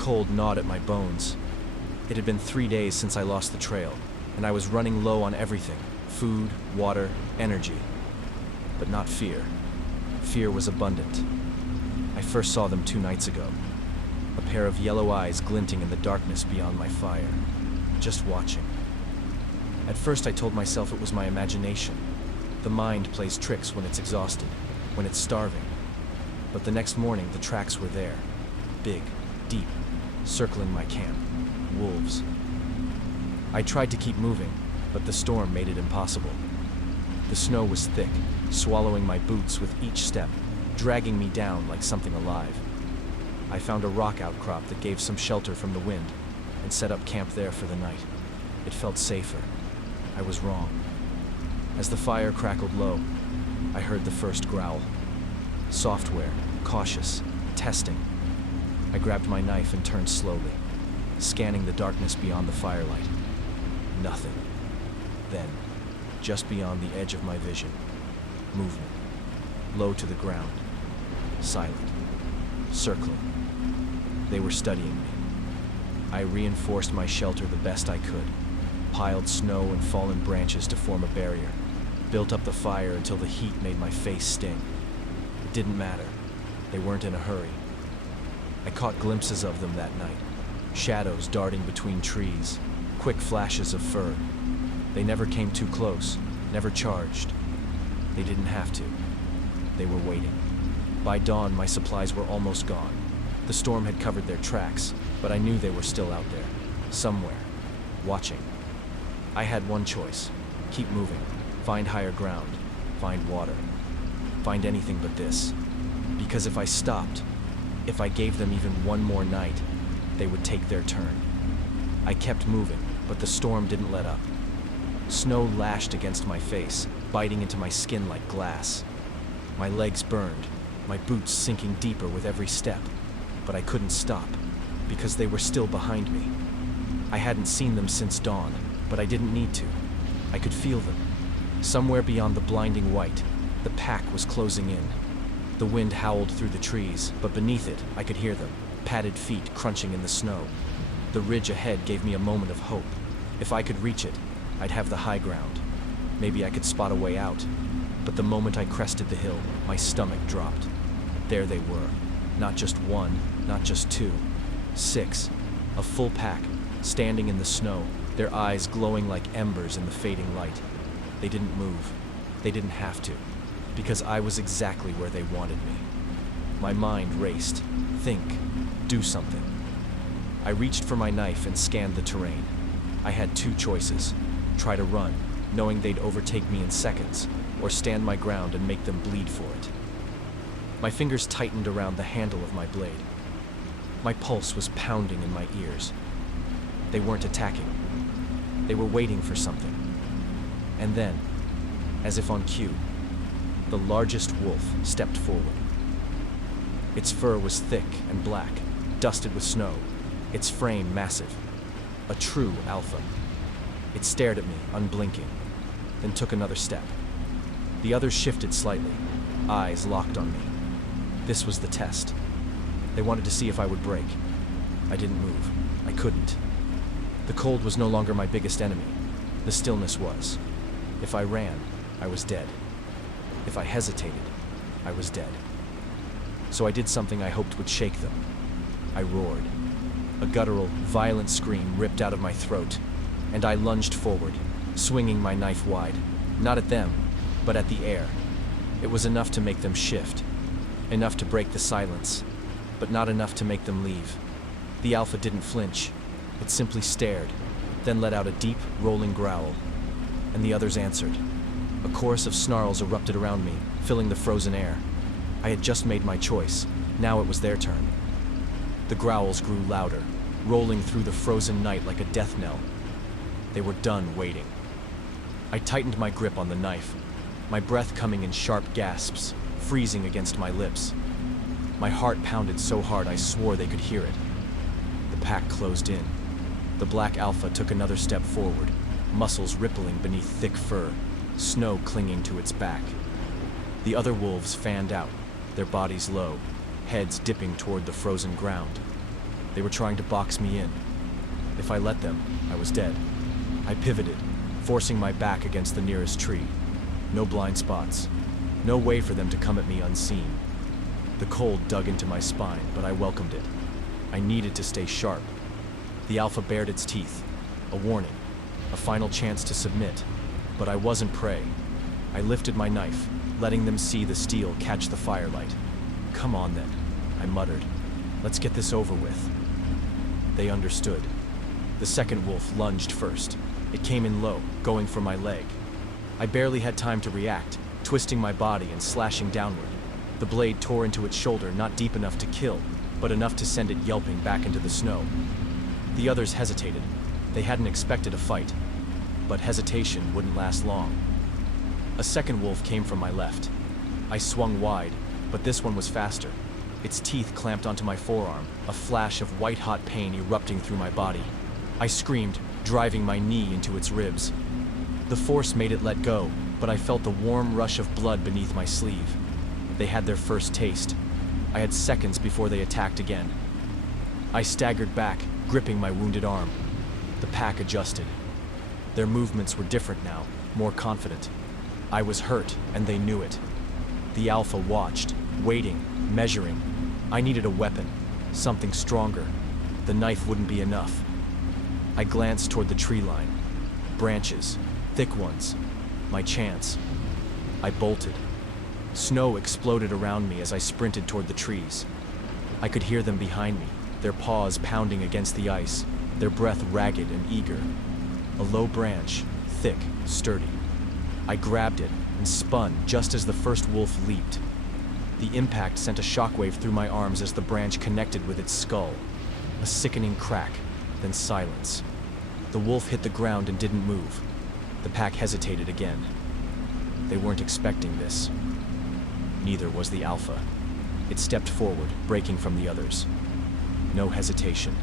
cold gnawed at my bones. It had been 3 days since I lost the trail, and I was running low on everything: food, water, energy. But not fear. Fear was abundant. I first saw them 2 nights ago. A pair of yellow eyes glinting in the darkness beyond my fire, just watching. At first I told myself it was my imagination. The mind plays tricks when it's exhausted, when it's starving. But the next morning the tracks were there, big, deep, circling my camp. Wolves. I tried to keep moving, but the storm made it impossible. The snow was thick, swallowing my boots with each step, dragging me down like something alive. I found a rock outcrop that gave some shelter from the wind, and set up camp there for the night. It felt safer. I was wrong. As the fire crackled low, I heard the first growl. Software, cautious, testing. I grabbed my knife and turned slowly, scanning the darkness beyond the firelight. Nothing. Then, just beyond the edge of my vision, movement. Low to the ground. Silent. Circling. They were studying me. I reinforced my shelter the best I could, piled snow and fallen branches to form a barrier, built up the fire until the heat made my face sting. It didn't matter. They weren't in a hurry. I caught glimpses of them that night, shadows darting between trees, quick flashes of fur. They never came too close, never charged. They didn't have to. They were waiting. By dawn, my supplies were almost gone. The storm had covered their tracks, but I knew they were still out there, somewhere, watching. I had one choice: keep moving, find higher ground, find water, find anything but this. Because if I stopped, if I gave them even one more night, they would take their turn. I kept moving, but the storm didn't let up. Snow lashed against my face, biting into my skin like glass. My legs burned, my boots sinking deeper with every step. But I couldn't stop, because they were still behind me. I hadn't seen them since dawn, but I didn't need to. I could feel them. Somewhere beyond the blinding white, the pack was closing in. The wind howled through the trees, but beneath it, I could hear them, padded feet crunching in the snow. The ridge ahead gave me a moment of hope. If I could reach it, I'd have the high ground. Maybe I could spot a way out. But the moment I crested the hill, my stomach dropped. There they were. Not just one, not just 2, 6, a full pack, standing in the snow, their eyes glowing like embers in the fading light. They didn't move. They didn't have to, because I was exactly where they wanted me. My mind raced. Think. Do something. I reached for my knife and scanned the terrain. I had 2 choices: try to run, knowing they'd overtake me in seconds, or stand my ground and make them bleed for it. My fingers tightened around the handle of my blade. My pulse was pounding in my ears. They weren't attacking. They were waiting for something. And then, as if on cue, the largest wolf stepped forward. Its fur was thick and black, dusted with snow, its frame massive. A true alpha. It stared at me, unblinking, then took another step. The others shifted slightly, eyes locked on me. This was the test. They wanted to see if I would break. I didn't move. I couldn't. The cold was no longer my biggest enemy. The stillness was. If I ran, I was dead. If I hesitated, I was dead. So I did something I hoped would shake them. I roared. A guttural, violent scream ripped out of my throat, and I lunged forward, swinging my knife wide. Not at them, but at the air. It was enough to make them shift. Enough to break the silence, but not enough to make them leave. The alpha didn't flinch. It simply stared, then let out a deep, rolling growl. And the others answered. A chorus of snarls erupted around me, filling the frozen air. I had just made my choice. Now it was their turn. The growls grew louder, rolling through the frozen night like a death knell. They were done waiting. I tightened my grip on the knife, my breath coming in sharp gasps, freezing against my lips. My heart pounded so hard I swore they could hear it. The pack closed in. The black alpha took another step forward, muscles rippling beneath thick fur, snow clinging to its back. The other wolves fanned out, their bodies low, heads dipping toward the frozen ground. They were trying to box me in. If I let them, I was dead. I pivoted, forcing my back against the nearest tree. No blind spots. No way for them to come at me unseen. The cold dug into my spine, but I welcomed it. I needed to stay sharp. The alpha bared its teeth. A warning. A final chance to submit. But I wasn't prey. I lifted my knife, letting them see the steel catch the firelight. "Come on then," I muttered. "Let's get this over with." They understood. The second wolf lunged first. It came in low, going for my leg. I barely had time to react, twisting my body and slashing downward. The blade tore into its shoulder, not deep enough to kill, but enough to send it yelping back into the snow. The others hesitated. They hadn't expected a fight, but hesitation wouldn't last long. A second wolf came from my left. I swung wide, but this one was faster. Its teeth clamped onto my forearm, a flash of white-hot pain erupting through my body. I screamed, driving my knee into its ribs. The force made it let go, but I felt the warm rush of blood beneath my sleeve. They had their first taste. I had seconds before they attacked again. I staggered back, gripping my wounded arm. The pack adjusted. Their movements were different now, more confident. I was hurt, and they knew it. The alpha watched, waiting, measuring. I needed a weapon, something stronger. The knife wouldn't be enough. I glanced toward the tree line. Branches, thick ones. My chance. I bolted. Snow exploded around me as I sprinted toward the trees. I could hear them behind me, their paws pounding against the ice, their breath ragged and eager. A low branch, thick, sturdy. I grabbed it and spun just as the first wolf leaped. The impact sent a shockwave through my arms as the branch connected with its skull. A sickening crack, then silence. The wolf hit the ground and didn't move. The pack hesitated again. They weren't expecting this. Neither was the alpha. It stepped forward, breaking from the others. No hesitation.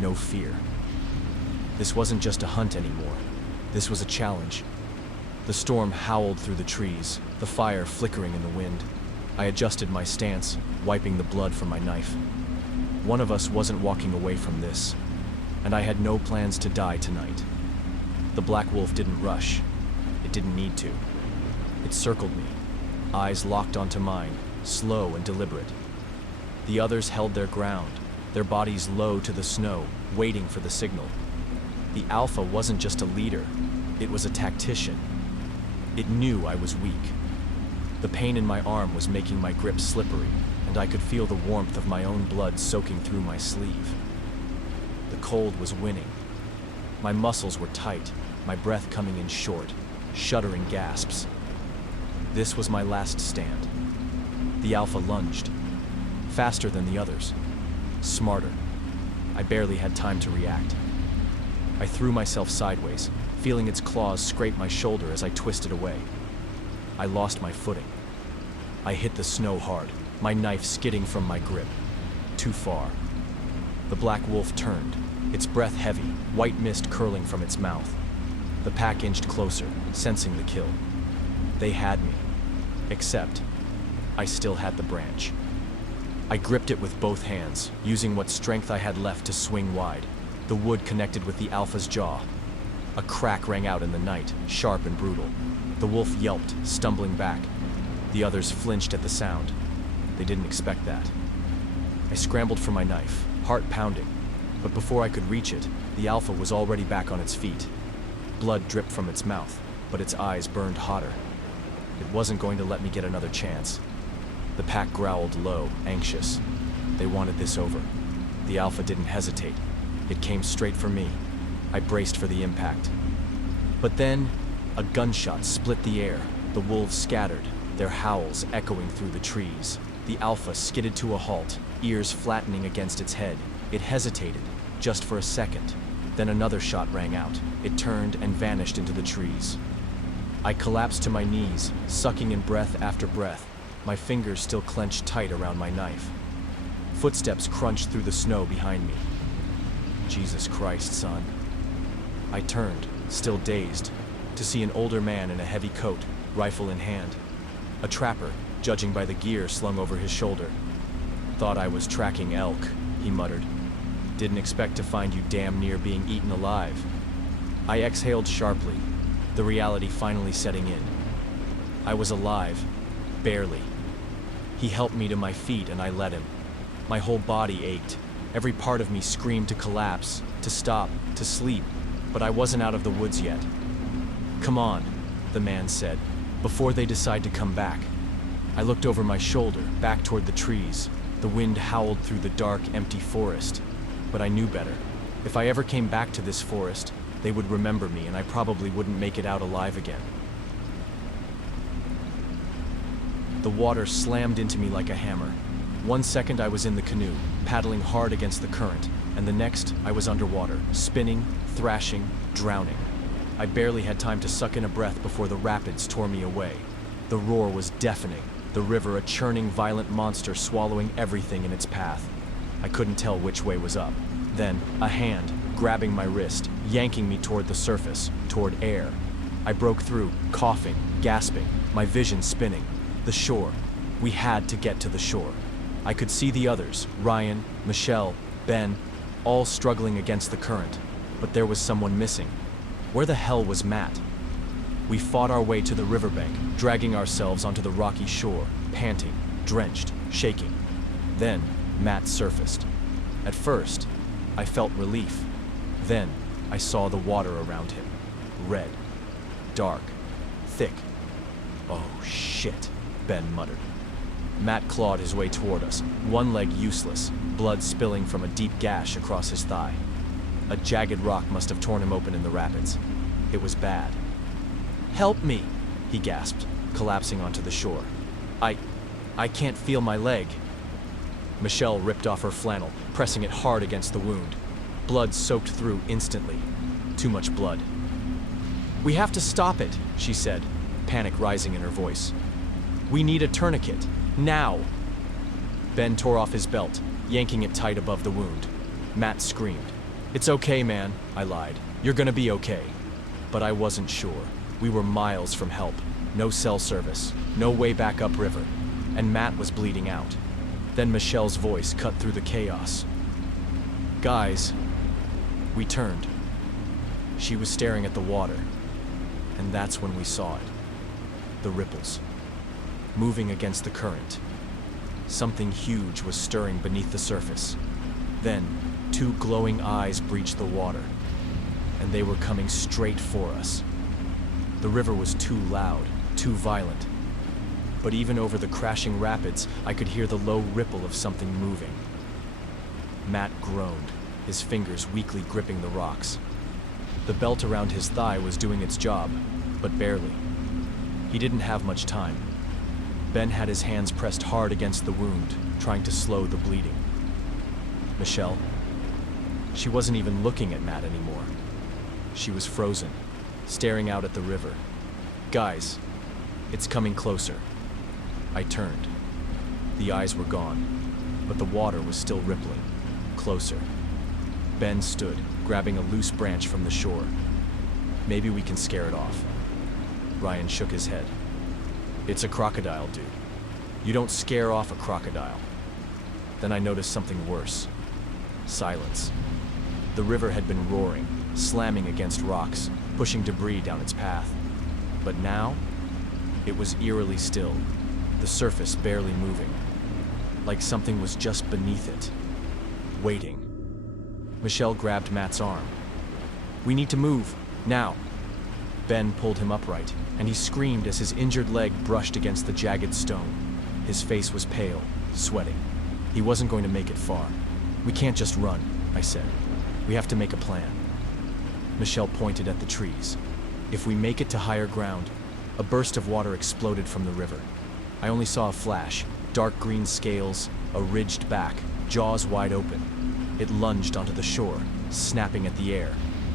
No fear. This wasn't just a hunt anymore. This was a challenge. The storm howled through the trees, the fire flickering in the wind. I adjusted my stance, wiping the blood from my knife. One of us wasn't walking away from this, and I had no plans to die tonight. The black wolf didn't rush. It didn't need to. It circled me, eyes locked onto mine, slow and deliberate. The others held their ground, their bodies low to the snow, waiting for the signal. The alpha wasn't just a leader, it was a tactician. It knew I was weak. The pain in my arm was making my grip slippery, and I could feel the warmth of my own blood soaking through my sleeve. The cold was winning. My muscles were tight, my breath coming in short, shuddering gasps. This was my last stand. The alpha lunged. Faster than the others. Smarter. I barely had time to react. I threw myself sideways, feeling its claws scrape my shoulder as I twisted away. I lost my footing. I hit the snow hard, my knife skidding from my grip. Too far. The black wolf turned, its breath heavy, white mist curling from its mouth. The pack inched closer, sensing the kill. They had me. Except, I still had the branch. I gripped it with both hands, using what strength I had left to swing wide. The wood connected with the alpha's jaw. A crack rang out in the night, sharp and brutal. The wolf yelped, stumbling back. The others flinched at the sound. They didn't expect that. I scrambled for my knife, heart pounding. But before I could reach it, the alpha was already back on its feet. Blood dripped from its mouth, but its eyes burned hotter. It wasn't going to let me get another chance. The pack growled low, anxious. They wanted this over. The alpha didn't hesitate. It came straight for me. I braced for the impact. But then, a gunshot split the air. The wolves scattered, their howls echoing through the trees. The alpha skidded to a halt, ears flattening against its head. It hesitated, just for a second. Then another shot rang out. It turned and vanished into the trees. I collapsed to my knees, sucking in breath after breath, my fingers still clenched tight around my knife. Footsteps crunched through the snow behind me. Jesus Christ, son. I turned, still dazed, to see an older man in a heavy coat, rifle in hand. A trapper, judging by the gear slung over his shoulder. "Thought I was tracking elk," he muttered. Didn't expect to find you damn near being eaten alive. I exhaled sharply, the reality finally setting in. I was alive, barely. He helped me to my feet and I let him. My whole body ached. Every part of me screamed to collapse, to stop, to sleep, but I wasn't out of the woods yet. "Come on," the man said, "before they decide to come back." I looked over my shoulder, back toward the trees. The wind howled through the dark, empty forest. But I knew better. If I ever came back to this forest, they would remember me and I probably wouldn't make it out alive again. The water slammed into me like a hammer. 1 second I was in the canoe, paddling hard against the current, and the next I was underwater, spinning, thrashing, drowning. I barely had time to suck in a breath before the rapids tore me away. The roar was deafening, the river a churning, violent monster swallowing everything in its path. I couldn't tell which way was up. Then, a hand, grabbing my wrist, yanking me toward the surface, toward air. I broke through, coughing, gasping, my vision spinning. The shore. We had to get to the shore. I could see the others, Ryan, Michelle, Ben, all struggling against the current. But there was someone missing. Where the hell was Matt? We fought our way to the riverbank, dragging ourselves onto the rocky shore, panting, drenched, shaking. Then, Matt surfaced. At first, I felt relief. Then, I saw the water around him. Red. Dark. Thick. "Oh, shit," Ben muttered. Matt clawed his way toward us, one leg useless, blood spilling from a deep gash across his thigh. A jagged rock must have torn him open in the rapids. It was bad. "Help me," he gasped, collapsing onto the shore. I can't feel my leg." Michelle ripped off her flannel, pressing it hard against the wound. Blood soaked through instantly. Too much blood. "We have to stop it," she said, panic rising in her voice. "We need a tourniquet. Now!" Ben tore off his belt, yanking it tight above the wound. Matt screamed. "It's okay, man," I lied. "You're gonna be okay." But I wasn't sure. We were miles from help. No cell service, no way back upriver. And Matt was bleeding out. Then Michelle's voice cut through the chaos. "Guys." We turned. She was staring at the water. And that's when we saw it. The ripples. Moving against the current. Something huge was stirring beneath the surface. Then, 2 glowing eyes breached the water. And they were coming straight for us. The river was too loud, too violent. But even over the crashing rapids, I could hear the low ripple of something moving. Matt groaned, his fingers weakly gripping the rocks. The belt around his thigh was doing its job, but barely. He didn't have much time. Ben had his hands pressed hard against the wound, trying to slow the bleeding. Michelle? She wasn't even looking at Matt anymore. She was frozen, staring out at the river. "Guys, it's coming closer." I turned. The eyes were gone, but the water was still rippling. Closer. Ben stood, grabbing a loose branch from the shore. "Maybe we can scare it off." Ryan shook his head. "It's a crocodile, dude. You don't scare off a crocodile." Then I noticed something worse. Silence. The river had been roaring, slamming against rocks, pushing debris down its path. But now, it was eerily still, the surface barely moving, like something was just beneath it, waiting. Michelle grabbed Matt's arm. "We need to move, now." Ben pulled him upright, and he screamed as his injured leg brushed against the jagged stone. His face was pale, sweating. He wasn't going to make it far. "We can't just run," I said. "We have to make a plan." Michelle pointed at the trees. "If we make it to higher ground..." A burst of water exploded from the river. I only saw a flash, dark green scales, a ridged back, jaws wide open. It lunged onto the shore, snapping at the air,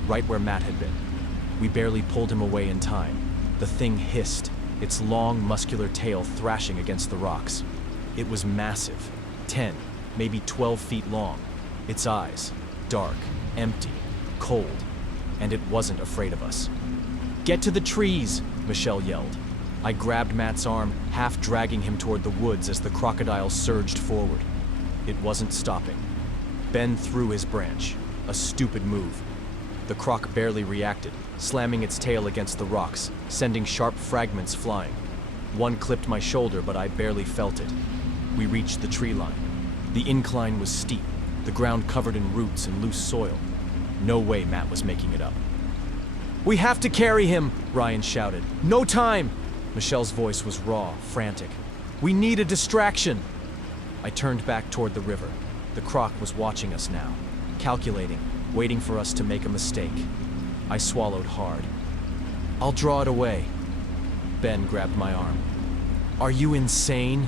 right where Matt had been. We barely pulled him away in time. The thing hissed, its long, muscular tail thrashing against the rocks. It was massive, 10, maybe 12 feet long. Its eyes, dark, empty, cold, and it wasn't afraid of us. "Get to the trees!" Michelle yelled. I grabbed Matt's arm, half dragging him toward the woods as the crocodile surged forward. It wasn't stopping. Ben threw his branch, a stupid move. The croc barely reacted, slamming its tail against the rocks, sending sharp fragments flying. One clipped my shoulder, but I barely felt it. We reached the tree line. The incline was steep, the ground covered in roots and loose soil. No way Matt was making it up. "We have to carry him!" Ryan shouted. "No time!" Michelle's voice was raw, frantic. "We need a distraction!" I turned back toward the river. The croc was watching us now, calculating, waiting for us to make a mistake. I swallowed hard. "I'll draw it away." Ben grabbed my arm. "Are you insane?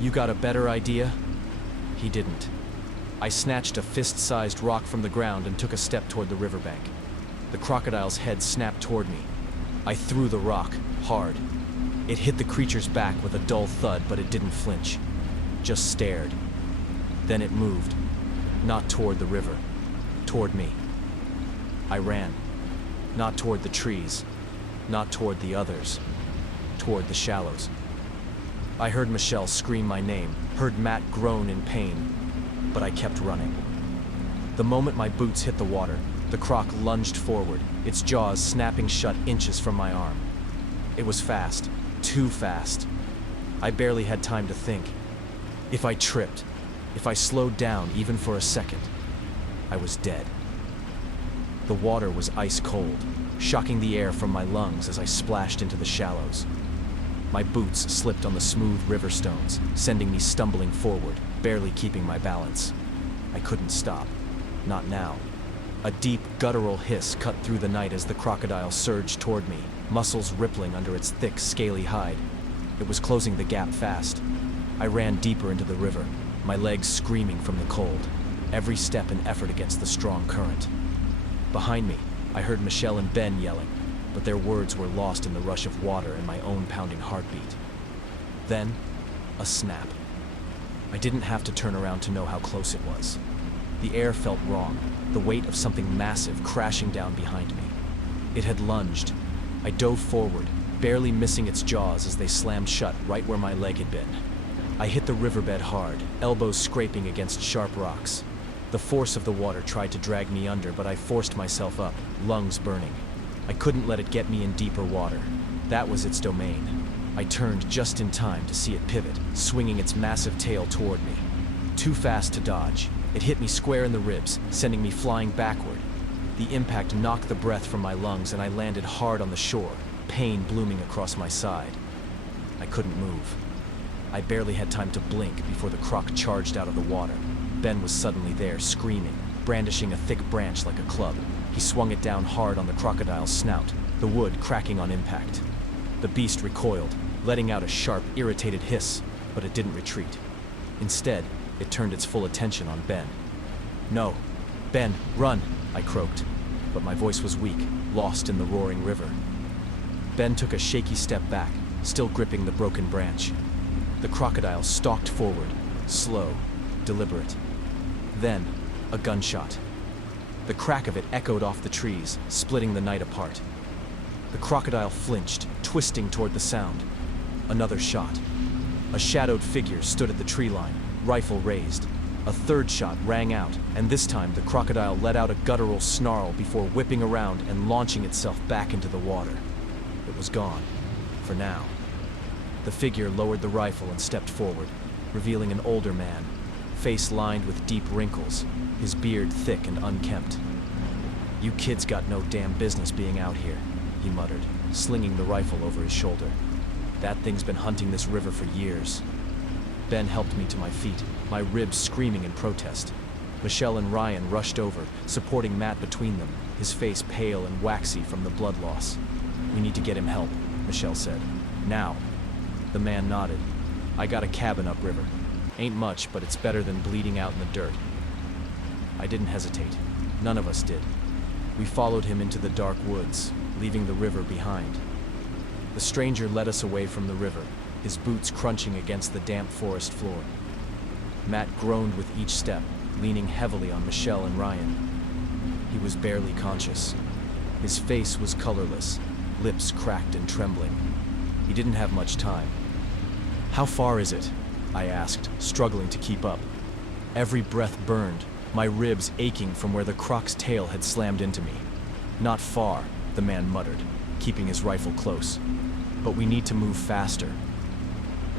You got a better idea?" He didn't. I snatched a fist-sized rock from the ground and took a step toward the riverbank. The crocodile's head snapped toward me. I threw the rock, hard. It hit the creature's back with a dull thud, but it didn't flinch. Just stared. Then it moved. Not toward the river. Toward me. I ran. Not toward the trees. Not toward the others. Toward the shallows. I heard Michelle scream my name, heard Matt groan in pain, but I kept running. The moment my boots hit the water, the croc lunged forward, its jaws snapping shut inches from my arm. It was fast, too fast. I barely had time to think. If I tripped, if I slowed down even for a second, I was dead. The water was ice cold, shocking the air from my lungs as I splashed into the shallows. My boots slipped on the smooth river stones, sending me stumbling forward, barely keeping my balance. I couldn't stop. Not now. A deep, guttural hiss cut through the night as the crocodile surged toward me, muscles rippling under its thick, scaly hide. It was closing the gap fast. I ran deeper into the river, my legs screaming from the cold, every step an effort against the strong current. Behind me, I heard Michelle and Ben yelling, but their words were lost in the rush of water and my own pounding heartbeat. Then, a snap. I didn't have to turn around to know how close it was. The air felt wrong, the weight of something massive crashing down behind me. It had lunged. I dove forward, barely missing its jaws as they slammed shut right where my leg had been. I hit the riverbed hard, elbows scraping against sharp rocks. The force of the water tried to drag me under, but I forced myself up, lungs burning. I couldn't let it get me in deeper water. That was its domain. I turned just in time to see it pivot, swinging its massive tail toward me. Too fast to dodge. It hit me square in the ribs, sending me flying backward. The impact knocked the breath from my lungs and I landed hard on the shore, pain blooming across my side. I couldn't move. I barely had time to blink before the croc charged out of the water. Ben was suddenly there, screaming, brandishing a thick branch like a club. He swung it down hard on the crocodile's snout, the wood cracking on impact. The beast recoiled, letting out a sharp, irritated hiss, but it didn't retreat. Instead, it turned its full attention on Ben. "No. Ben, run!" I croaked, but my voice was weak, lost in the roaring river. Ben took a shaky step back, still gripping the broken branch. The crocodile stalked forward, slow, deliberate. Then, a gunshot. The crack of it echoed off the trees, splitting the night apart. The crocodile flinched, twisting toward the sound. Another shot. A shadowed figure stood at the tree line, rifle raised. A third shot rang out, and this time the crocodile let out a guttural snarl before whipping around and launching itself back into the water. It was gone, for now. The figure lowered the rifle and stepped forward, revealing an older man, face lined with deep wrinkles, his beard thick and unkempt. "You kids got no damn business being out here," he muttered, slinging the rifle over his shoulder. "That thing's been hunting this river for years." Ben helped me to my feet, my ribs screaming in protest. Michelle and Ryan rushed over, supporting Matt between them, his face pale and waxy from the blood loss. "We need to get him help," Michelle said. "Now." The man nodded. "I got a cabin upriver. Ain't much, but it's better than bleeding out in the dirt." I didn't hesitate. None of us did. We followed him into the dark woods, leaving the river behind. The stranger led us away from the river, his boots crunching against the damp forest floor. Matt groaned with each step, leaning heavily on Michelle and Ryan. He was barely conscious. His face was colorless, lips cracked and trembling. He didn't have much time. "How far is it?" I asked, struggling to keep up. Every breath burned, my ribs aching from where the croc's tail had slammed into me. "Not far," the man muttered, keeping his rifle close. "But we need to move faster."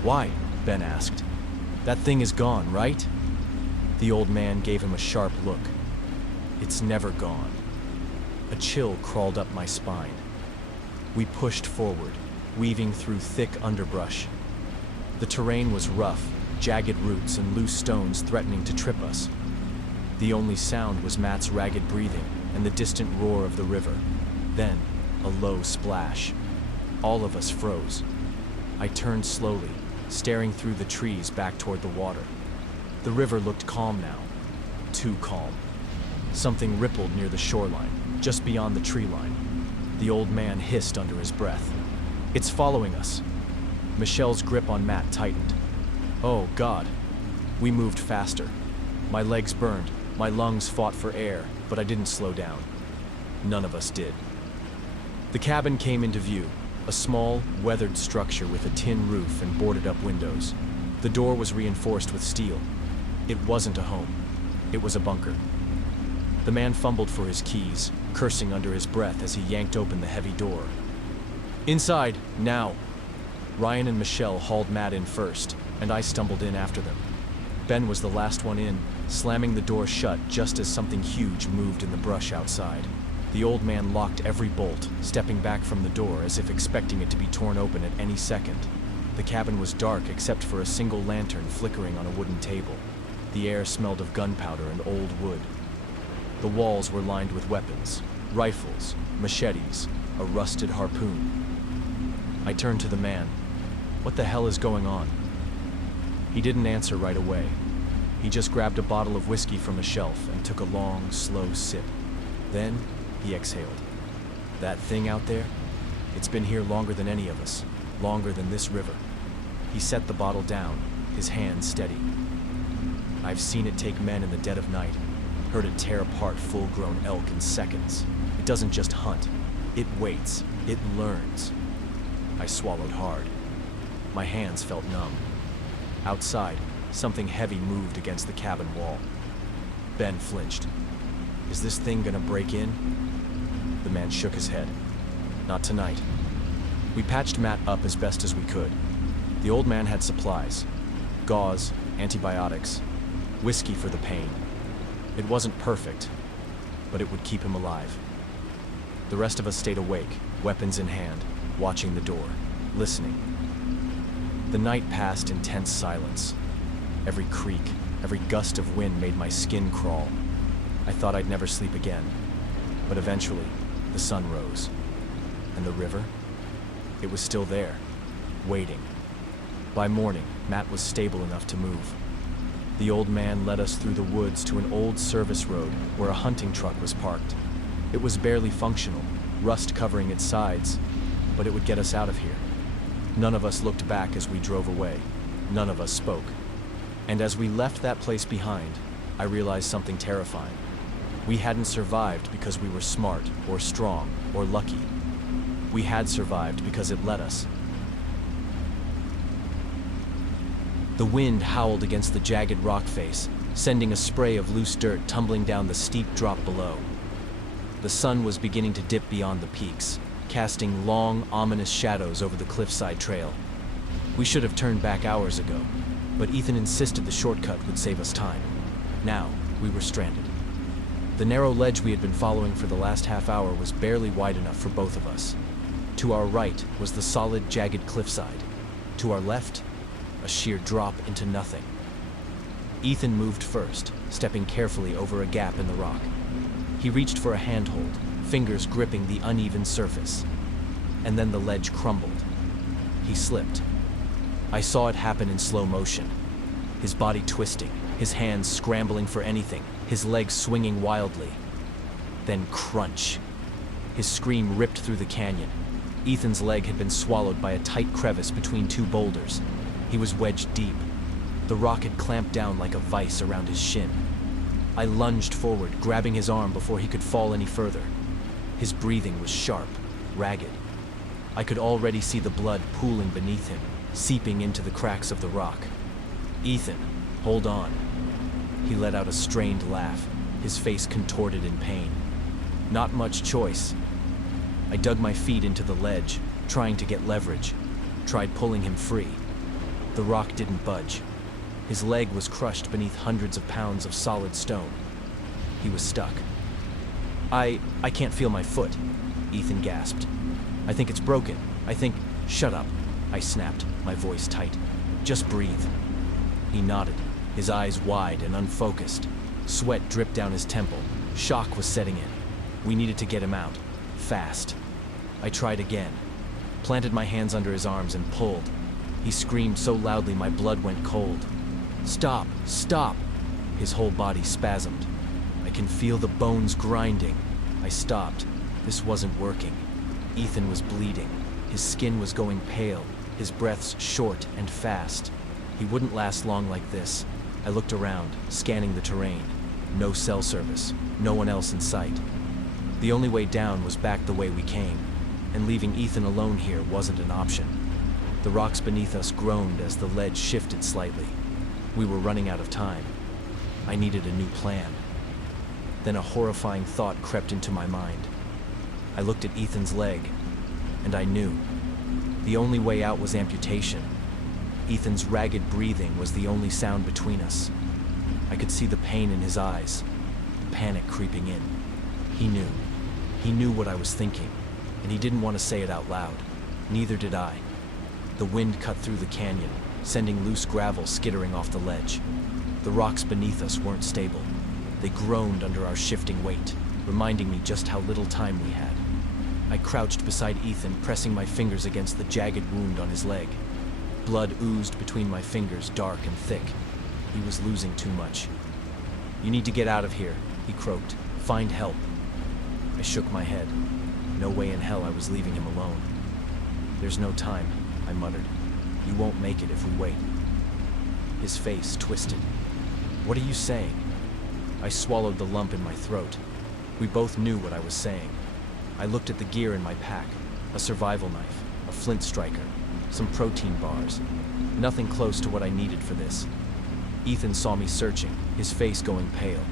"Why?" Ben asked. "That thing is gone, right?" The old man gave him a sharp look. "It's never gone." A chill crawled up my spine. We pushed forward, weaving through thick underbrush. The terrain was rough, jagged roots and loose stones threatening to trip us. The only sound was Matt's ragged breathing and the distant roar of the river. Then, a low splash. All of us froze. I turned slowly, staring through the trees back toward the water. The river looked calm now. Too calm. Something rippled near the shoreline, just beyond the tree line. The old man hissed under his breath. "It's following us." Michelle's grip on Matt tightened. "Oh, God." We moved faster. My legs burned, my lungs fought for air, but I didn't slow down. None of us did. The cabin came into view, a small, weathered structure with a tin roof and boarded-up windows. The door was reinforced with steel. It wasn't a home. It was a bunker. The man fumbled for his keys, cursing under his breath as he yanked open the heavy door. "Inside, now!" Ryan and Michelle hauled Matt in first, and I stumbled in after them. Ben was the last one in, slamming the door shut just as something huge moved in the brush outside. The old man locked every bolt, stepping back from the door as if expecting it to be torn open at any second. The cabin was dark except for a single lantern flickering on a wooden table. The air smelled of gunpowder and old wood. The walls were lined with weapons, rifles, machetes, a rusted harpoon. I turned to the man. "What the hell is going on?" He didn't answer right away. He just grabbed a bottle of whiskey from a shelf and took a long, slow sip. Then he exhaled. "That thing out there? It's been here longer than any of us, longer than this river." He set the bottle down, his hand steady. "I've seen it take men in the dead of night, heard it tear apart full-grown elk in seconds. It doesn't just hunt, it waits, it learns." I swallowed hard. My hands felt numb. Outside, something heavy moved against the cabin wall. Ben flinched. "Is this thing gonna break in?" The man shook his head. "Not tonight." We patched Matt up as best as we could. The old man had supplies: gauze, antibiotics, whiskey for the pain. It wasn't perfect, but it would keep him alive. The rest of us stayed awake, weapons in hand, watching the door, listening. The night passed in tense silence. Every creak, every gust of wind made my skin crawl. I thought I'd never sleep again. But eventually, the sun rose. And the river? It was still there, waiting. By morning, Matt was stable enough to move. The old man led us through the woods to an old service road where a hunting truck was parked. It was barely functional, rust covering its sides, but it would get us out of here. None of us looked back as we drove away. None of us spoke. And as we left that place behind, I realized something terrifying. We hadn't survived because we were smart or strong or lucky. We had survived because it let us. The wind howled against the jagged rock face, sending a spray of loose dirt tumbling down the steep drop below. The sun was beginning to dip beyond the peaks, casting long, ominous shadows over the cliffside trail. We should have turned back hours ago, but Ethan insisted the shortcut would save us time. Now, we were stranded. The narrow ledge we had been following for the last half hour was barely wide enough for both of us. To our right was the solid, jagged cliffside. To our left, a sheer drop into nothing. Ethan moved first, stepping carefully over a gap in the rock. He reached for a handhold, fingers gripping the uneven surface. And then the ledge crumbled. He slipped. I saw it happen in slow motion. His body twisting, his hands scrambling for anything, his legs swinging wildly. Then crunch. His scream ripped through the canyon. Ethan's leg had been swallowed by a tight crevice between two boulders. He was wedged deep. The rock had clamped down like a vice around his shin. I lunged forward, grabbing his arm before he could fall any further. His breathing was sharp, ragged. I could already see the blood pooling beneath him, seeping into the cracks of the rock. "Ethan, hold on." He let out a strained laugh, his face contorted in pain. Not much choice. I dug my feet into the ledge, trying to get leverage. Tried pulling him free. The rock didn't budge. His leg was crushed beneath hundreds of pounds of solid stone. He was stuck. I can't feel my foot," Ethan gasped. "I think it's broken. I think—" "Shut up," I snapped, my voice tight. "Just breathe." He nodded, his eyes wide and unfocused. Sweat dripped down his temple. Shock was setting in. We needed to get him out. Fast. I tried again. Planted my hands under his arms and pulled. He screamed so loudly my blood went cold. "Stop! Stop!" His whole body spasmed. I can feel the bones grinding. I stopped. This wasn't working. Ethan was bleeding. His skin was going pale, his breaths short and fast. He wouldn't last long like this. I looked around, scanning the terrain. No cell service, no one else in sight. The only way down was back the way we came, and leaving Ethan alone here wasn't an option. The rocks beneath us groaned as the ledge shifted slightly. We were running out of time. I needed a new plan. Then a horrifying thought crept into my mind. I looked at Ethan's leg, and I knew. The only way out was amputation. Ethan's ragged breathing was the only sound between us. I could see the pain in his eyes, the panic creeping in. He knew. He knew what I was thinking, and he didn't want to say it out loud. Neither did I. The wind cut through the canyon, sending loose gravel skittering off the ledge. The rocks beneath us weren't stable. They groaned under our shifting weight, reminding me just how little time we had. I crouched beside Ethan, pressing my fingers against the jagged wound on his leg. Blood oozed between my fingers, dark and thick. He was losing too much. "You need to get out of here," he croaked. "Find help." I shook my head. No way in hell I was leaving him alone. "There's no time," I muttered. "You won't make it if we wait." His face twisted. "What are you saying?" I swallowed the lump in my throat. We both knew what I was saying. I looked at the gear in my pack. A survival knife, a flint striker, some protein bars. Nothing close to what I needed for this. Ethan saw me searching, his face going pale.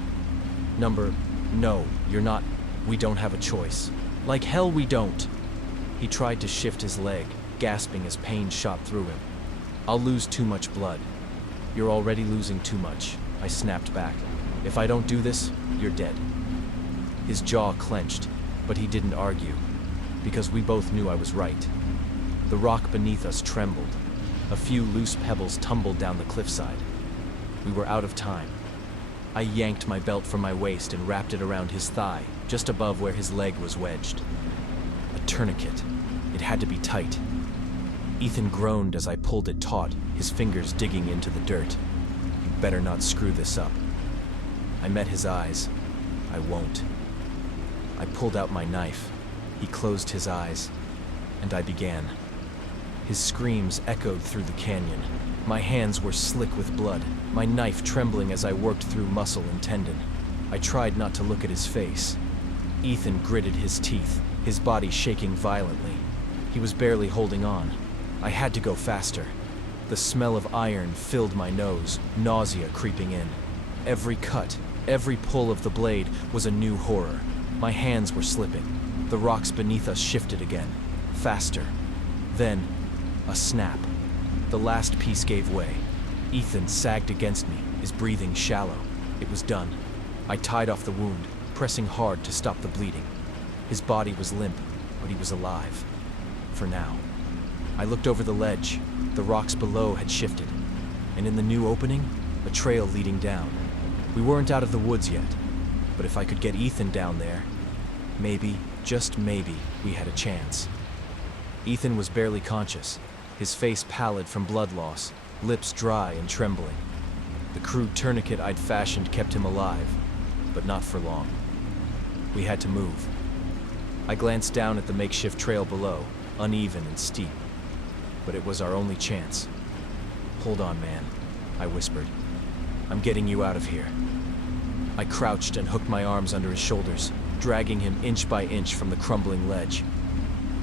"No, you're not. We don't have a choice." "Like hell we don't." He tried to shift his leg, gasping as pain shot through him. "I'll lose too much blood." "You're already losing too much," I snapped back. "If I don't do this, you're dead." His jaw clenched, but he didn't argue, because we both knew I was right. The rock beneath us trembled. A few loose pebbles tumbled down the cliffside. We were out of time. I yanked my belt from my waist and wrapped it around his thigh, just above where his leg was wedged. A tourniquet. It had to be tight. Ethan groaned as I pulled it taut, his fingers digging into the dirt. "You better not screw this up." I met his eyes. "I won't." I pulled out my knife. He closed his eyes, and I began. His screams echoed through the canyon. My hands were slick with blood, my knife trembling as I worked through muscle and tendon. I tried not to look at his face. Ethan gritted his teeth, his body shaking violently. He was barely holding on. I had to go faster. The smell of iron filled my nose, nausea creeping in. Every cut, every pull of the blade was a new horror. My hands were slipping. The rocks beneath us shifted again, faster. Then, a snap. The last piece gave way. Ethan sagged against me, his breathing shallow. It was done. I tied off the wound, pressing hard to stop the bleeding. His body was limp, but he was alive. For now. I looked over the ledge. The rocks below had shifted, and in the new opening, a trail leading down. We weren't out of the woods yet, but if I could get Ethan down there, maybe, just maybe, we had a chance. Ethan was barely conscious, his face pallid from blood loss, lips dry and trembling. The crude tourniquet I'd fashioned kept him alive, but not for long. We had to move. I glanced down at the makeshift trail below, uneven and steep, but it was our only chance. "Hold on, man," I whispered. "I'm getting you out of here." I crouched and hooked my arms under his shoulders, dragging him inch by inch from the crumbling ledge.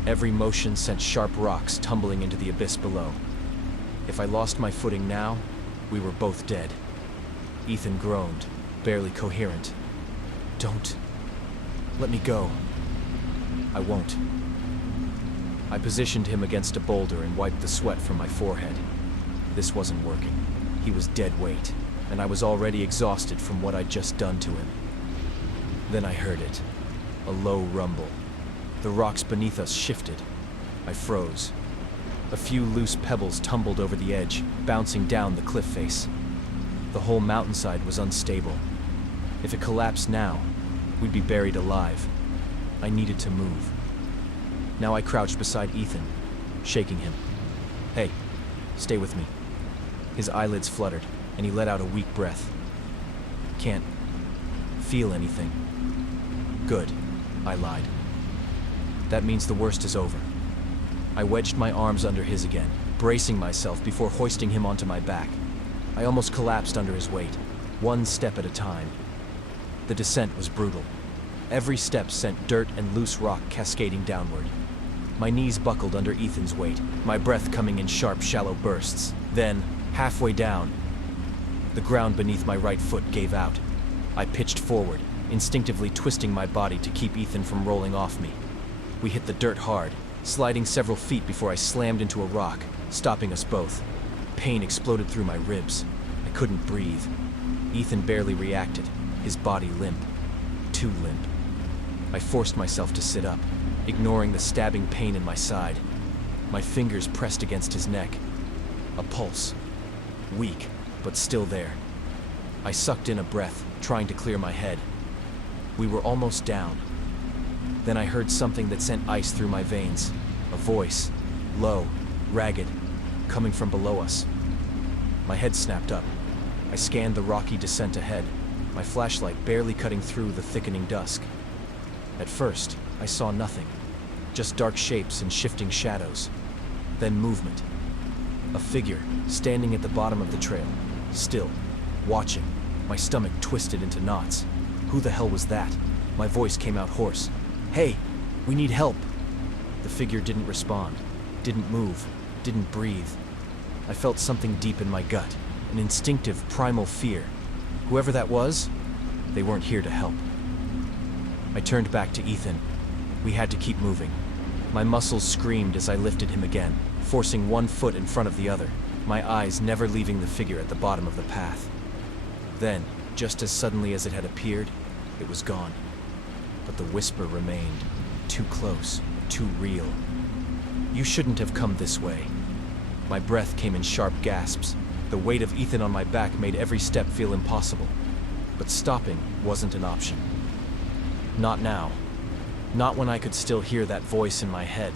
Every motion sent sharp rocks tumbling into the abyss below. If I lost my footing now, we were both dead. Ethan groaned, barely coherent. Don't. Let me go. I won't. I positioned him against a boulder and wiped the sweat from my forehead. This wasn't working. He was dead weight, and I was already exhausted from what I'd just done to him. Then I heard it. A low rumble. The rocks beneath us shifted. I froze. A few loose pebbles tumbled over the edge, bouncing down the cliff face. The whole mountainside was unstable. If it collapsed now, we'd be buried alive. I needed to move. Now I crouched beside Ethan, shaking him. Hey, stay with me. His eyelids fluttered, and he let out a weak breath. Can't feel anything. Good, I lied. That means the worst is over. I wedged my arms under his again, bracing myself before hoisting him onto my back. I almost collapsed under his weight, one step at a time. The descent was brutal. Every step sent dirt and loose rock cascading downward. My knees buckled under Ethan's weight, my breath coming in sharp, shallow bursts. Then, halfway down, the ground beneath my right foot gave out. I pitched forward, instinctively twisting my body to keep Ethan from rolling off me. We hit the dirt hard, sliding several feet before I slammed into a rock, stopping us both. Pain exploded through my ribs. I couldn't breathe. Ethan barely reacted, his body limp. Too limp. I forced myself to sit up, ignoring the stabbing pain in my side. My fingers pressed against his neck. A pulse. Weak, but still there. I sucked in a breath, trying to clear my head. We were almost down. Then I heard something that sent ice through my veins. A voice, low, ragged, coming from below us. My head snapped up. I scanned the rocky descent ahead, my flashlight barely cutting through the thickening dusk. At first, I saw nothing, just dark shapes and shifting shadows. Then movement. A figure standing at the bottom of the trail, still, watching. My stomach twisted into knots. Who the hell was that? My voice came out hoarse. Hey, we need help. The figure didn't respond, didn't move, didn't breathe. I felt something deep in my gut, an instinctive, primal fear. Whoever that was, they weren't here to help. I turned back to Ethan. We had to keep moving. My muscles screamed as I lifted him again, forcing one foot in front of the other, my eyes never leaving the figure at the bottom of the path. Then, just as suddenly as it had appeared, it was gone. But the whisper remained, too close, too real. You shouldn't have come this way. My breath came in sharp gasps. The weight of Ethan on my back made every step feel impossible. But stopping wasn't an option. Not now. Not when I could still hear that voice in my head,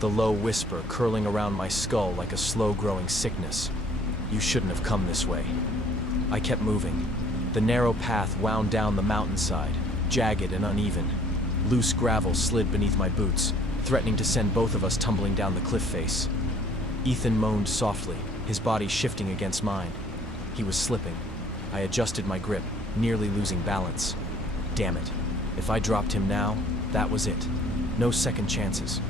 the low whisper curling around my skull like a slow-growing sickness. You shouldn't have come this way. I kept moving. The narrow path wound down the mountainside, jagged and uneven. Loose gravel slid beneath my boots, threatening to send both of us tumbling down the cliff face. Ethan moaned softly, his body shifting against mine. He was slipping. I adjusted my grip, nearly losing balance. Damn it. If I dropped him now, that was it. No second chances.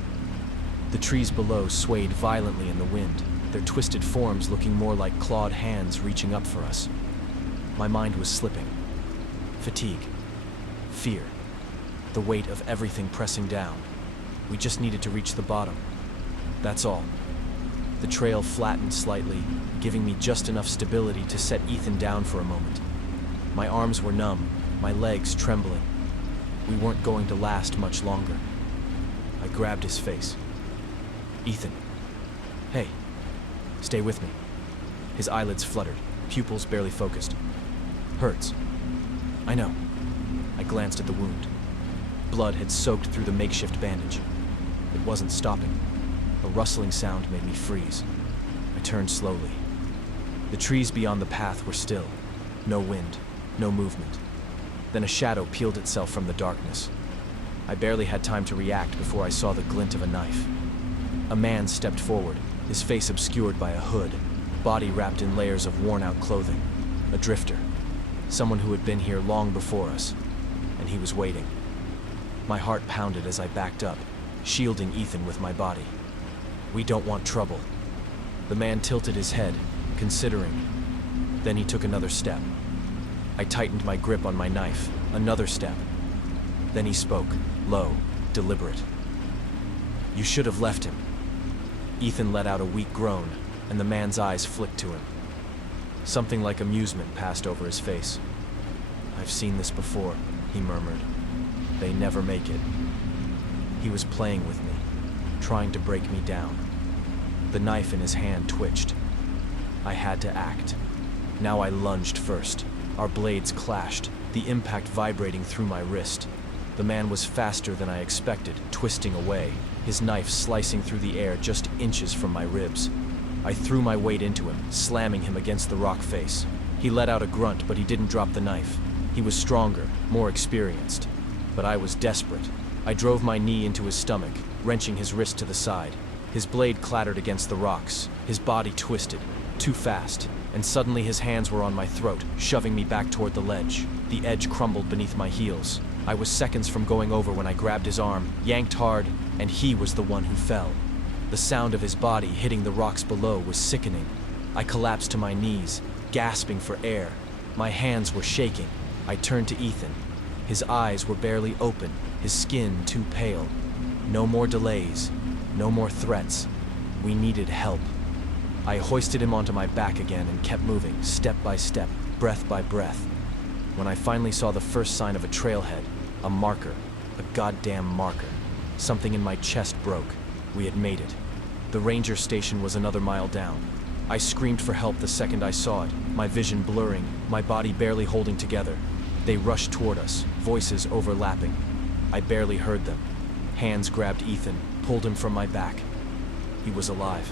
The trees below swayed violently in the wind, their twisted forms looking more like clawed hands reaching up for us. My mind was slipping. Fatigue. Fear. The weight of everything pressing down. We just needed to reach the bottom. That's all. The trail flattened slightly, giving me just enough stability to set Ethan down for a moment. My arms were numb, my legs trembling. We weren't going to last much longer. I grabbed his face. Ethan. Hey. Stay with me. His eyelids fluttered, pupils barely focused. Hurts. I know. I glanced at the wound. Blood had soaked through the makeshift bandage. It wasn't stopping. A rustling sound made me freeze. I turned slowly. The trees beyond the path were still. No wind, no movement. Then a shadow peeled itself from the darkness. I barely had time to react before I saw the glint of a knife. A man stepped forward, his face obscured by a hood, body wrapped in layers of worn-out clothing. A drifter. Someone who had been here long before us. And he was waiting. My heart pounded as I backed up, shielding Ethan with my body. We don't want trouble. The man tilted his head, considering. Then he took another step. I tightened my grip on my knife. Another step. Then he spoke, low, deliberate. "You should have left him." Ethan let out a weak groan, and the man's eyes flicked to him. Something like amusement passed over his face. "I've seen this before," he murmured. "They never make it." He was playing with me, trying to break me down. The knife in his hand twitched. I had to act. Now I lunged first. Our blades clashed, the impact vibrating through my wrist. The man was faster than I expected, twisting away, his knife slicing through the air just inches from my ribs. I threw my weight into him, slamming him against the rock face. He let out a grunt, but he didn't drop the knife. He was stronger, more experienced. But I was desperate. I drove my knee into his stomach, wrenching his wrist to the side. His blade clattered against the rocks. His body twisted, too fast, and suddenly his hands were on my throat, shoving me back toward the ledge. The edge crumbled beneath my heels. I was seconds from going over when I grabbed his arm, yanked hard, and he was the one who fell. The sound of his body hitting the rocks below was sickening. I collapsed to my knees, gasping for air. My hands were shaking. I turned to Ethan. His eyes were barely open, his skin too pale. No more delays, no more threats. We needed help. I hoisted him onto my back again and kept moving, step by step, breath by breath. When I finally saw the first sign of a trailhead, a marker, a goddamn marker, something in my chest broke. We had made it. The ranger station was another mile down. I screamed for help the second I saw it, my vision blurring, my body barely holding together. They rushed toward us, voices overlapping. I barely heard them. Hands grabbed Ethan, pulled him from my back. He was alive.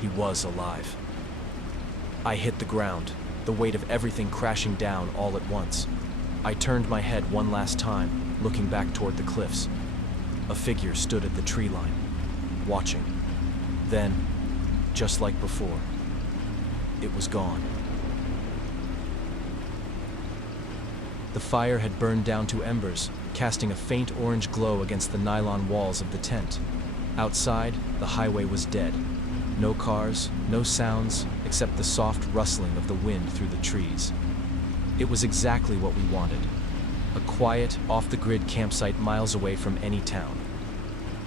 He was alive. I hit the ground, the weight of everything crashing down all at once. I turned my head one last time, looking back toward the cliffs. A figure stood at the tree line, watching. Then, just like before, it was gone. The fire had burned down to embers, casting a faint orange glow against the nylon walls of the tent. Outside, the highway was dead. No cars, no sounds, except the soft rustling of the wind through the trees. It was exactly what we wanted. A quiet, off-the-grid campsite miles away from any town.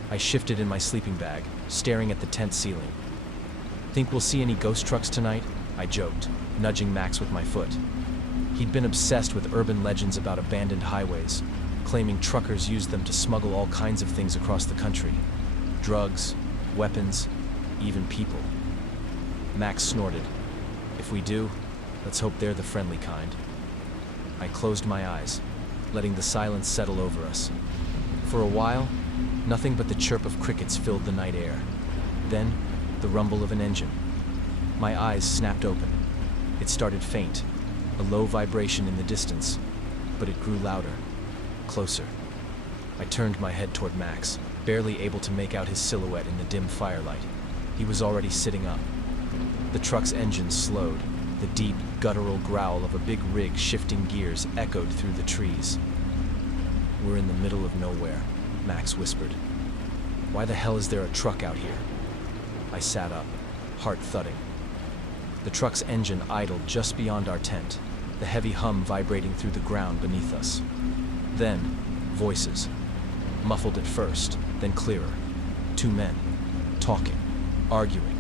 I shifted in my sleeping bag, staring at the tent ceiling. "Think we'll see any ghost trucks tonight?" I joked, nudging Max with my foot. He'd been obsessed with urban legends about abandoned highways, claiming truckers used them to smuggle all kinds of things across the country. Drugs, weapons, even people. Max snorted. "If we do, let's hope they're the friendly kind." I closed my eyes, letting the silence settle over us. For a while, nothing but the chirp of crickets filled the night air. Then, the rumble of an engine. My eyes snapped open. It started faint, a low vibration in the distance, but it grew louder, closer. I turned my head toward Max, barely able to make out his silhouette in the dim firelight. He was already sitting up. The truck's engine slowed. The deep, guttural growl of a big rig shifting gears echoed through the trees. "We're in the middle of nowhere," Max whispered. "Why the hell is there a truck out here?" I sat up, heart thudding. The truck's engine idled just beyond our tent, the heavy hum vibrating through the ground beneath us. Then, voices. Muffled at first, then clearer. Two men, talking, arguing.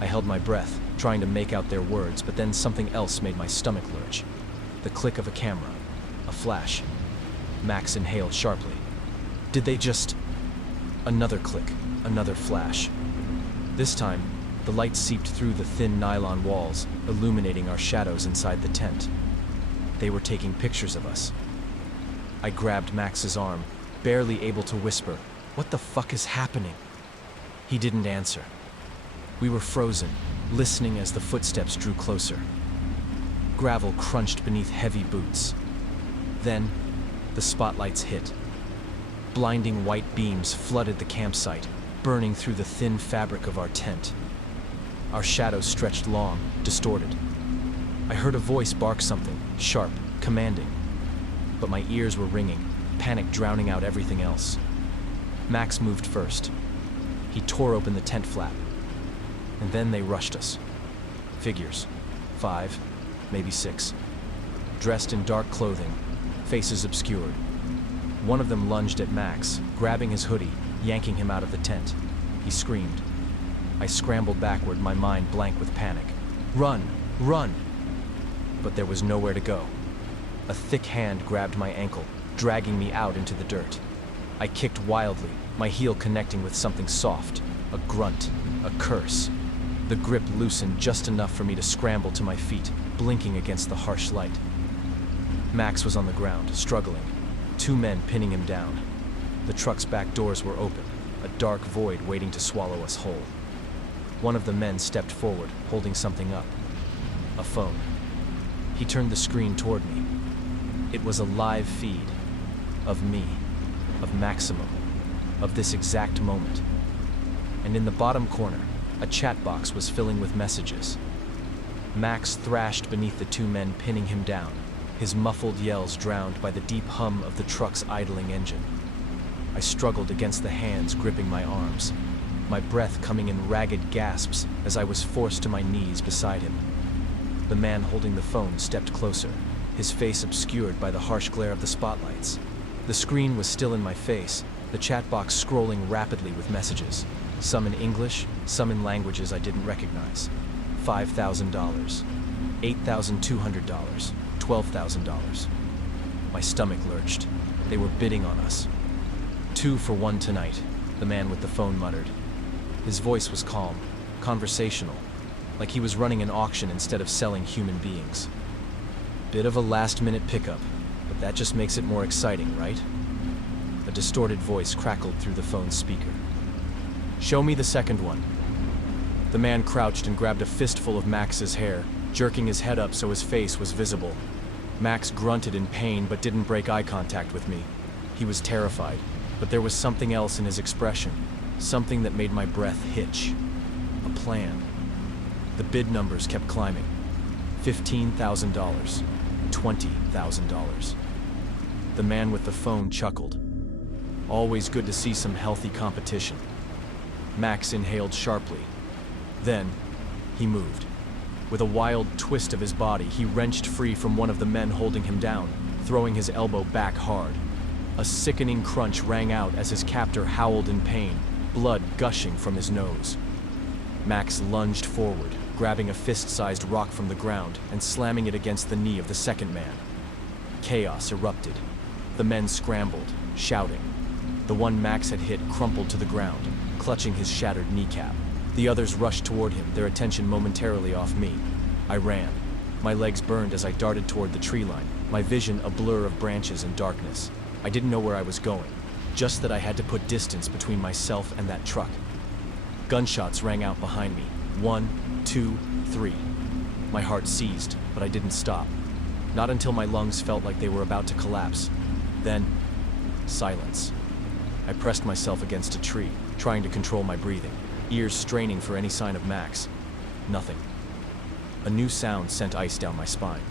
I held my breath, trying to make out their words, but then something else made my stomach lurch. The click of a camera, a flash. Max inhaled sharply. Did they just... Another click, another flash. This time, the light seeped through the thin nylon walls, illuminating our shadows inside the tent. They were taking pictures of us. I grabbed Max's arm, barely able to whisper, "What the fuck is happening?" He didn't answer. We were frozen, listening as the footsteps drew closer. Gravel crunched beneath heavy boots. Then, the spotlights hit. Blinding white beams flooded the campsite, burning through the thin fabric of our tent. Our shadows stretched long, distorted. I heard a voice bark something, sharp, commanding. But my ears were ringing, panic drowning out everything else. Max moved first. He tore open the tent flap. And then they rushed us. Figures. 5, maybe 6. dressed in dark clothing, faces obscured. One of them lunged at Max, grabbing his hoodie, yanking him out of the tent. He screamed. I scrambled backward, my mind blank with panic. Run! Run! But there was nowhere to go. A thick hand grabbed my ankle, dragging me out into the dirt. I kicked wildly, my heel connecting with something soft, a grunt, a curse. The grip loosened just enough for me to scramble to my feet, blinking against the harsh light. Max was on the ground, struggling, two men pinning him down. The truck's back doors were open, a dark void waiting to swallow us whole. One of the men stepped forward, holding something up. A phone. He turned the screen toward me. It was a live feed of me, of Maximum, of this exact moment. And in the bottom corner, a chat box was filling with messages. Max thrashed beneath the two men pinning him down, his muffled yells drowned by the deep hum of the truck's idling engine. I struggled against the hands gripping my arms, my breath coming in ragged gasps as I was forced to my knees beside him. The man holding the phone stepped closer, his face obscured by the harsh glare of the spotlights. The screen was still in my face, the chat box scrolling rapidly with messages, some in English, some in languages I didn't recognize. $5,000, $8,200, $12,000. My stomach lurched. They were bidding on us. 2 for 1 tonight, the man with the phone muttered. His voice was calm, conversational, like he was running an auction instead of selling human beings. Bit of a last-minute pickup, but that just makes it more exciting, right? A distorted voice crackled through the phone's speaker. Show me the second one. The man crouched and grabbed a fistful of Max's hair, jerking his head up so his face was visible. Max grunted in pain but didn't break eye contact with me. He was terrified, but there was something else in his expression, something that made my breath hitch. A plan. The bid numbers kept climbing. $15,000, $20,000. The man with the phone chuckled. Always good to see some healthy competition. Max inhaled sharply. Then, he moved. With a wild twist of his body, he wrenched free from one of the men holding him down, throwing his elbow back hard. A sickening crunch rang out as his captor howled in pain, blood gushing from his nose. Max lunged forward, grabbing a fist-sized rock from the ground and slamming it against the knee of the second man. Chaos erupted. The men scrambled, shouting. The one Max had hit crumpled to the ground, clutching his shattered kneecap. The others rushed toward him, their attention momentarily off me. I ran. My legs burned as I darted toward the tree line, my vision a blur of branches and darkness. I didn't know where I was going, just that I had to put distance between myself and that truck. Gunshots rang out behind me. 1, 2, 3. My heart seized, but I didn't stop. Not until my lungs felt like they were about to collapse. Then, silence. I pressed myself against a tree, trying to control my breathing, ears straining for any sign of Max. Nothing. A new sound sent ice down my spine.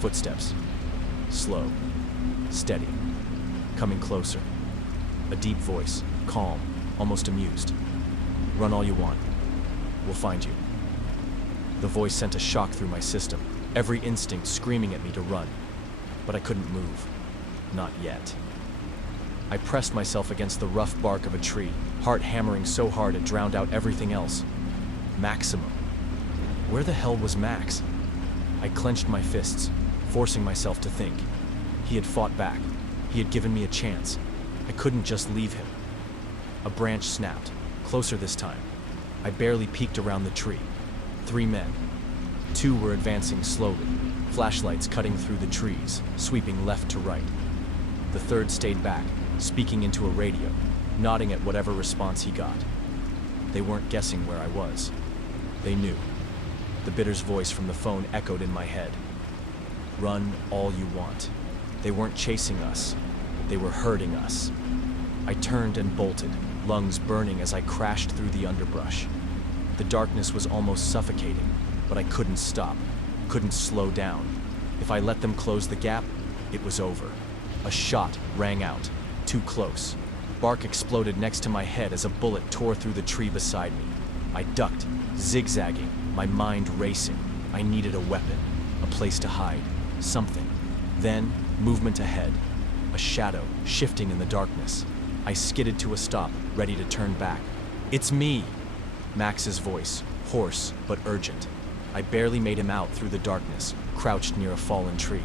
Footsteps. Slow. Steady. Coming closer. A deep voice, calm, almost amused. Run all you want. We'll find you. The voice sent a shock through my system, every instinct screaming at me to run. But I couldn't move. Not yet. I pressed myself against the rough bark of a tree, heart hammering so hard it drowned out everything else. Maximum. Where the hell was Max? I clenched my fists, forcing myself to think. He had fought back. He had given me a chance. I couldn't just leave him. A branch snapped, closer this time. I barely peeked around the tree. 3 men. 2 were advancing slowly, flashlights cutting through the trees, sweeping left to right. The third stayed back, speaking into a radio, nodding at whatever response he got. They weren't guessing where I was. They knew. The bidder's voice from the phone echoed in my head. Run all you want. They weren't chasing us. They were herding us. I turned and bolted, lungs burning as I crashed through the underbrush. The darkness was almost suffocating, but I couldn't stop, couldn't slow down. If I let them close the gap, it was over. A shot rang out, too close. Bark exploded next to my head as a bullet tore through the tree beside me. I ducked, zigzagging, my mind racing. I needed a weapon, a place to hide, something. Then, movement ahead. A shadow shifting in the darkness. I skidded to a stop, ready to turn back. "It's me!" Max's voice, hoarse but urgent. I barely made him out through the darkness, crouched near a fallen tree.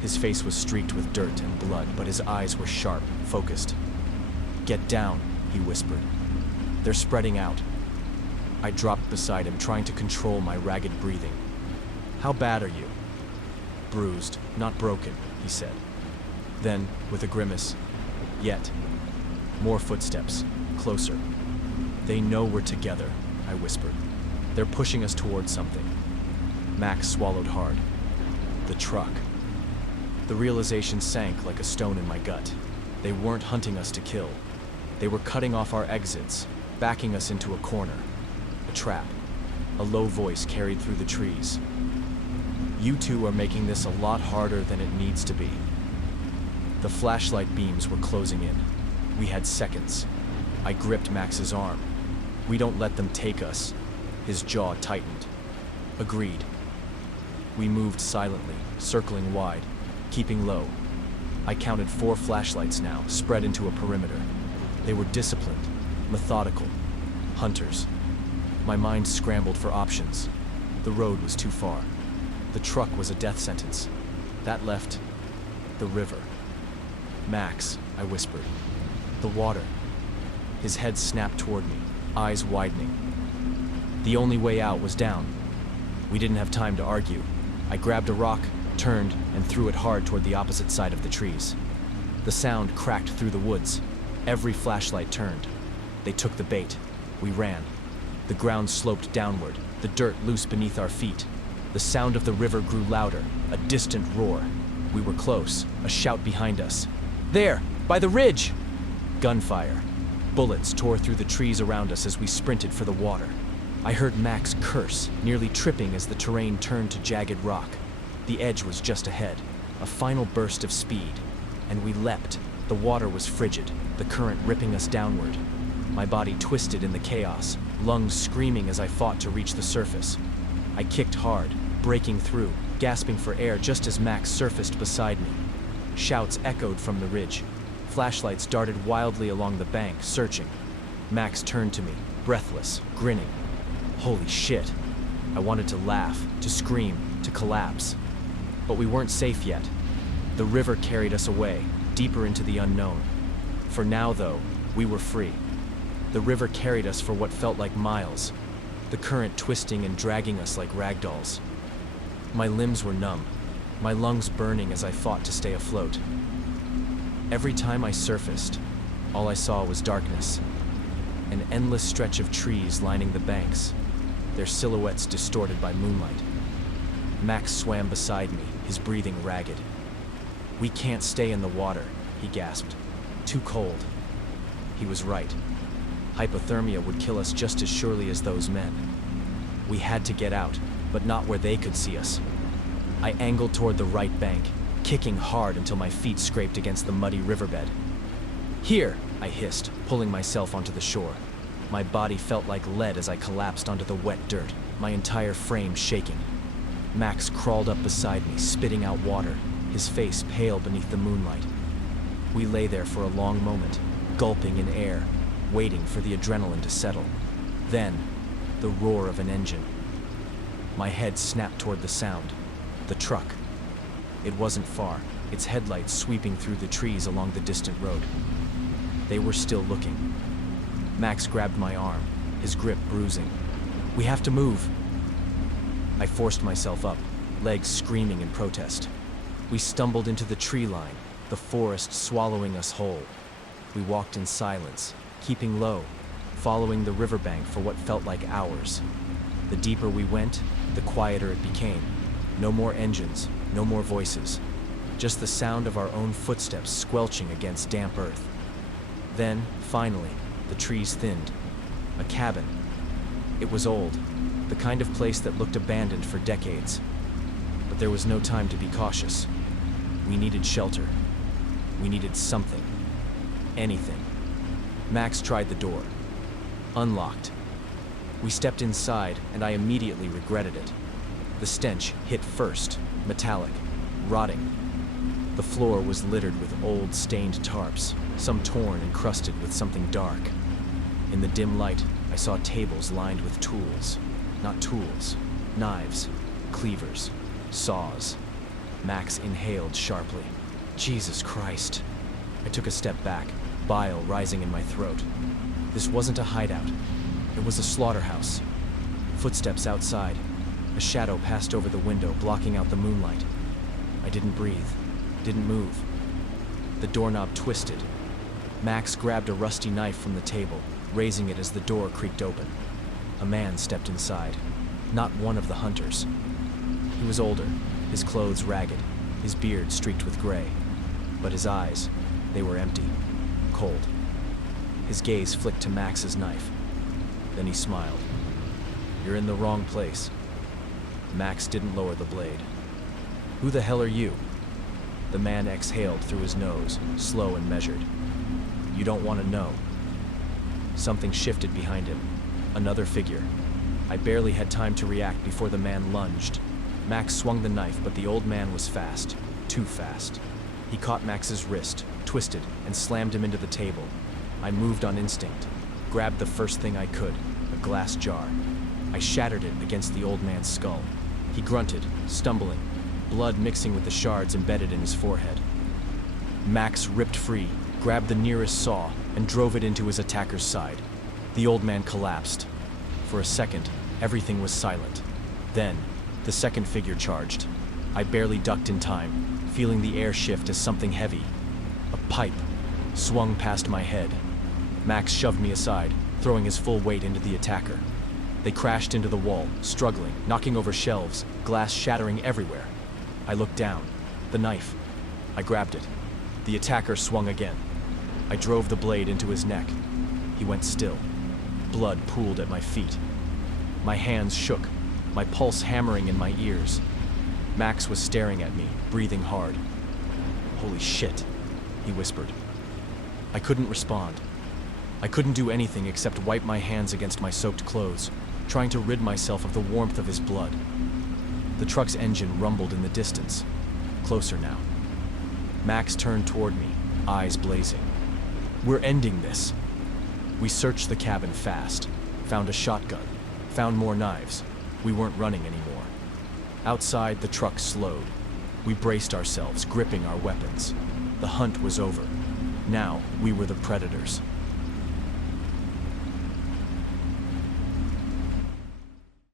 His face was streaked with dirt and blood, but his eyes were sharp, focused. "Get down," he whispered. "They're spreading out." I dropped beside him, trying to control my ragged breathing. "How bad are you?" "Bruised, not broken," he said. Then, with a grimace, "Yet." More footsteps, closer. "They know we're together," I whispered. "They're pushing us towards something." Max swallowed hard. The truck. The realization sank like a stone in my gut. They weren't hunting us to kill. They were cutting off our exits, backing us into a corner. A trap. A low voice carried through the trees. "You two are making this a lot harder than it needs to be." The flashlight beams were closing in. We had seconds. I gripped Max's arm. "We don't let them take us." His jaw tightened. "Agreed." We moved silently, circling wide, keeping low. I counted 4 flashlights now, spread into a perimeter. They were disciplined, methodical, hunters. My mind scrambled for options. The road was too far. The truck was a death sentence. That left the river. "Max," I whispered. "The water." His head snapped toward me, eyes widening. The only way out was down. We didn't have time to argue. I grabbed a rock, turned, and threw it hard toward the opposite side of the trees. The sound cracked through the woods. Every flashlight turned. They took the bait. We ran. The ground sloped downward, the dirt loose beneath our feet. The sound of the river grew louder, a distant roar. We were close, a shout behind us. "There! By the ridge!" Gunfire. Bullets tore through the trees around us as we sprinted for the water. I heard Max curse, nearly tripping as the terrain turned to jagged rock. The edge was just ahead, a final burst of speed, and we leapt. The water was frigid, the current ripping us downward. My body twisted in the chaos, lungs screaming as I fought to reach the surface. I kicked hard, breaking through, gasping for air just as Max surfaced beside me. Shouts echoed from the ridge. Flashlights darted wildly along the bank, searching. Max turned to me, breathless, grinning. Holy shit. I wanted to laugh, to scream, to collapse. But we weren't safe yet. The river carried us away, deeper into the unknown. For now, though, we were free. The river carried us for what felt like miles, the current twisting and dragging us like ragdolls. My limbs were numb, my lungs burning as I fought to stay afloat. Every time I surfaced, all I saw was darkness. An endless stretch of trees lining the banks, their silhouettes distorted by moonlight. Max swam beside me, his breathing ragged. "We can't stay in the water," he gasped. "Too cold." He was right. Hypothermia would kill us just as surely as those men. We had to get out, but not where they could see us. I angled toward the right bank, kicking hard until my feet scraped against the muddy riverbed. "Here!" I hissed, pulling myself onto the shore. My body felt like lead as I collapsed onto the wet dirt, my entire frame shaking. Max crawled up beside me, spitting out water, his face pale beneath the moonlight. We lay there for a long moment, gulping in air, waiting for the adrenaline to settle. Then, the roar of an engine. My head snapped toward the sound. The truck. It wasn't far, its headlights sweeping through the trees along the distant road. They were still looking. Max grabbed my arm, his grip bruising. "We have to move." I forced myself up, legs screaming in protest. We stumbled into the tree line, the forest swallowing us whole. We walked in silence, keeping low, following the riverbank for what felt like hours. The deeper we went, the quieter it became. No more engines, no more voices. Just the sound of our own footsteps squelching against damp earth. Then, finally, the trees thinned. A cabin. It was old, the kind of place that looked abandoned for decades. But there was no time to be cautious. We needed shelter. We needed something. Anything. Max tried the door. Unlocked. We stepped inside, and I immediately regretted it. The stench hit first, metallic, rotting. The floor was littered with old, stained tarps, some torn and crusted with something dark. In the dim light, I saw tables lined with tools. Not tools, knives, cleavers, saws. Max inhaled sharply. Jesus Christ. I took a step back, bile rising in my throat. This wasn't a hideout. It was a slaughterhouse. Footsteps outside. A shadow passed over the window, blocking out the moonlight. I didn't breathe, didn't move. The doorknob twisted. Max grabbed a rusty knife from the table, raising it as the door creaked open. A man stepped inside. Not one of the hunters. He was older, his clothes ragged, his beard streaked with gray. But his eyes, they were empty, cold. His gaze flicked to Max's knife. Then he smiled. "You're in the wrong place." Max didn't lower the blade. "Who the hell are you?" The man exhaled through his nose, slow and measured. "You don't want to know." Something shifted behind him. Another figure. I barely had time to react before the man lunged. Max swung the knife, but the old man was fast. Too fast. He caught Max's wrist, twisted, and slammed him into the table. I moved on instinct, grabbed the first thing I could, a glass jar. I shattered it against the old man's skull. He grunted, stumbling, blood mixing with the shards embedded in his forehead. Max ripped free, grabbed the nearest saw, and drove it into his attacker's side. The old man collapsed. For a second, everything was silent. Then, the second figure charged. I barely ducked in time, feeling the air shift as something heavy, a pipe, swung past my head. Max shoved me aside, throwing his full weight into the attacker. They crashed into the wall, struggling, knocking over shelves, glass shattering everywhere. I looked down. The knife. I grabbed it. The attacker swung again. I drove the blade into his neck. He went still. Blood pooled at my feet. My hands shook, my pulse hammering in my ears. Max was staring at me, breathing hard. "Holy shit," he whispered. I couldn't respond. I couldn't do anything except wipe my hands against my soaked clothes, trying to rid myself of the warmth of his blood. The truck's engine rumbled in the distance. Closer now. Max turned toward me, eyes blazing. "We're ending this." We searched the cabin fast, found a shotgun, found more knives. We weren't running anymore. Outside, the truck slowed. We braced ourselves, gripping our weapons. The hunt was over. Now, we were the predators.